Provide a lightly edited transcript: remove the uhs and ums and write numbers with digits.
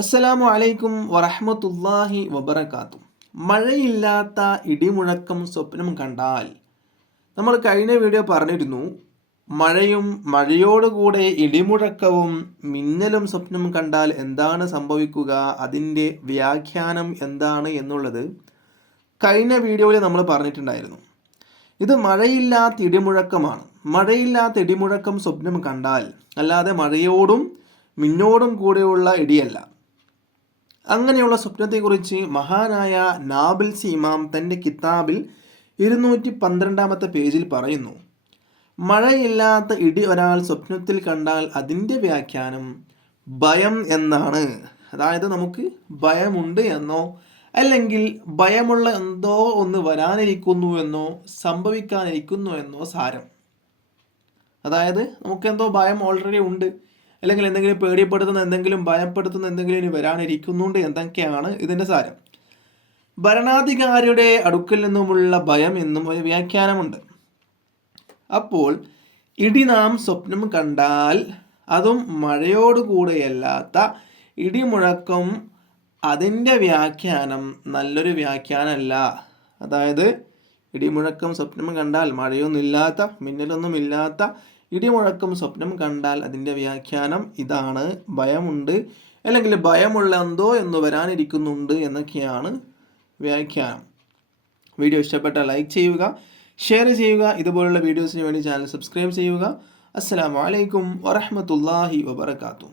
അസ്സലാമു അലൈക്കും വറഹ്മത്തുള്ളാഹി വബറകാതുഹു. മഴയില്ലാത്ത ഇടിമുഴക്കം സ്വപ്നം കണ്ടാൽ, നമ്മൾ കഴിഞ്ഞ വീഡിയോ പറഞ്ഞിരുന്നു, മഴയോടുകൂടെ ഇടിമുഴക്കവും മിന്നലും സ്വപ്നം കണ്ടാൽ എന്താണ് സംഭവിക്കുക, അതിൻ്റെ വ്യാഖ്യാനം എന്താണ് എന്നുള്ളത് കഴിഞ്ഞ വീഡിയോയിൽ നമ്മൾ പറഞ്ഞിട്ടുണ്ടായിരുന്നു. ഇത് മഴയില്ലാത്ത ഇടിമുഴക്കമാണ്. മഴയില്ലാത്ത ഇടിമുഴക്കം സ്വപ്നം കണ്ടാൽ, അല്ലാതെ മഴയോടും മിന്നോടും കൂടെയുള്ള ഇടിയല്ല. അങ്ങനെയുള്ള സ്വപ്നത്തെക്കുറിച്ച് മഹാനായ നാബിൽസി ഇമാം തൻ്റെ കിതാബിൽ 212 പേജിൽ പറയുന്നു. മഴയില്ലാത്ത ഇടി ഒരാൾ സ്വപ്നത്തിൽ കണ്ടാൽ അതിൻ്റെ വ്യാഖ്യാനം ഭയം എന്നാണ്. അതായത് നമുക്ക് ഭയമുണ്ട് എന്നോ, അല്ലെങ്കിൽ ഭയമുള്ള എന്തോ ഒന്ന് വരാനിരിക്കുന്നു എന്നോ, സംഭവിക്കാനിരിക്കുന്നു എന്നോ സാരം. അതായത് നമുക്കെന്തോ ഭയം ഓൾറെഡി ഉണ്ട്, അല്ലെങ്കിൽ എന്തെങ്കിലും പേടിപ്പെടുത്തുന്ന എന്തെങ്കിലും, ഭയപ്പെടുത്തുന്ന എന്തെങ്കിലും ഇനി വരാനിരിക്കുന്നുണ്ട് എന്നൊക്കെയാണ് ഇതിൻ്റെ സാരം. ഭരണാധികാരിയുടെ അടുക്കൽ നിന്നുമുള്ള ഭയം എന്നും ഒരു വ്യാഖ്യാനമുണ്ട്. അപ്പോൾ ഇടി നാം സ്വപ്നം കണ്ടാൽ, അതും മഴയോടുകൂടെയല്ലാത്ത ഇടിമുഴക്കം, അതിൻ്റെ വ്യാഖ്യാനം നല്ലൊരു വ്യാഖ്യാനമല്ല. അതായത് ഇടിമുഴക്കം സ്വപ്നം കണ്ടാൽ, മഴയൊന്നുമില്ലാത്ത, മിന്നലൊന്നുമില്ലാത്ത ഇടിമുഴക്കം സ്വപ്നം കണ്ടാൽ അതിൻ്റെ വ്യാഖ്യാനം ഇതാണ്: ഭയമുണ്ട്, അല്ലെങ്കിൽ ഭയമുള്ള എന്തോ എന്ന് വരാനിരിക്കുന്നുണ്ട് എന്നൊക്കെയാണ് വ്യാഖ്യാനം. വീഡിയോ ഇഷ്ടപ്പെട്ടാൽ ലൈക്ക് ചെയ്യുക, ഷെയർ ചെയ്യുക. ഇതുപോലുള്ള വീഡിയോസിന് വേണ്ടി ചാനൽ സബ്സ്ക്രൈബ് ചെയ്യുക. അസ്സലാമു അലൈക്കും വറഹ്മത്തുള്ളാഹി വബറകാതുഹു.